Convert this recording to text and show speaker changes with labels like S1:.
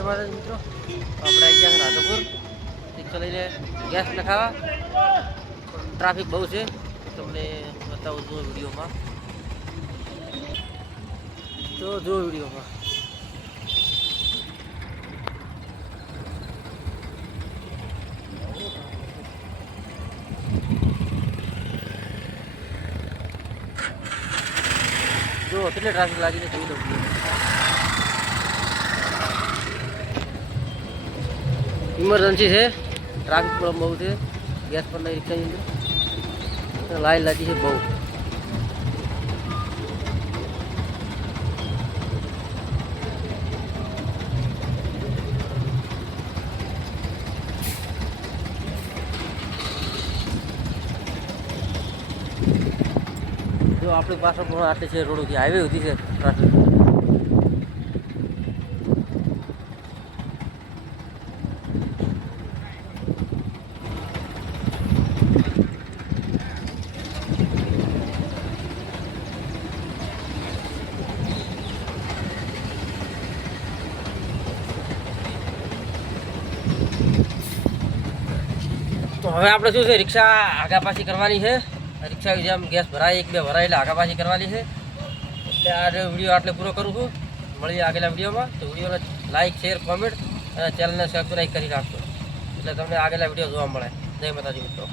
S1: જય માતાજી મિત્રો. આપણે આવી ગયા રાધોપુર. રિક્ષા લઈને ગેસ નખાવા. ટ્રાફિક બહુ છે. તમને બતાવું છું વિડીયોમાં. તો જો વિડીયોમાં. જો, કેટલે ટ્રાફિક લાગીને જોઈ લઉં ઇમરજન્સી છે. ટ્રાફિક પણ બહુ છે. ગેસ પર નહીં રિક્ષાની અંદર લાઈન લાગી છે બહુ. જો આપણી પાસે પણ આટલી છે રોડ હાઈવે સુધી છે ટ્રાફિક. હવે આપણે શું છે, રિક્ષા આગાપાસી કરવાની છે. રિક્ષા જેમ ગેસ ભરાય, એક બે ભરાય એટલે આગાપાછી કરવાની છે. એટલે આ વીડિયો આટલે પૂરો કરું છું. મળીએ આગેલા વિડીયોમાં. તો વિડીયોને લાઈક શેર કોમેન્ટ અને ચેનલને સબસ્ક્રાઈબ કરી રાખજો. એટલે તમને આગેલા વીડિયો જોવા મળે. જય માતાજી મિત્રો.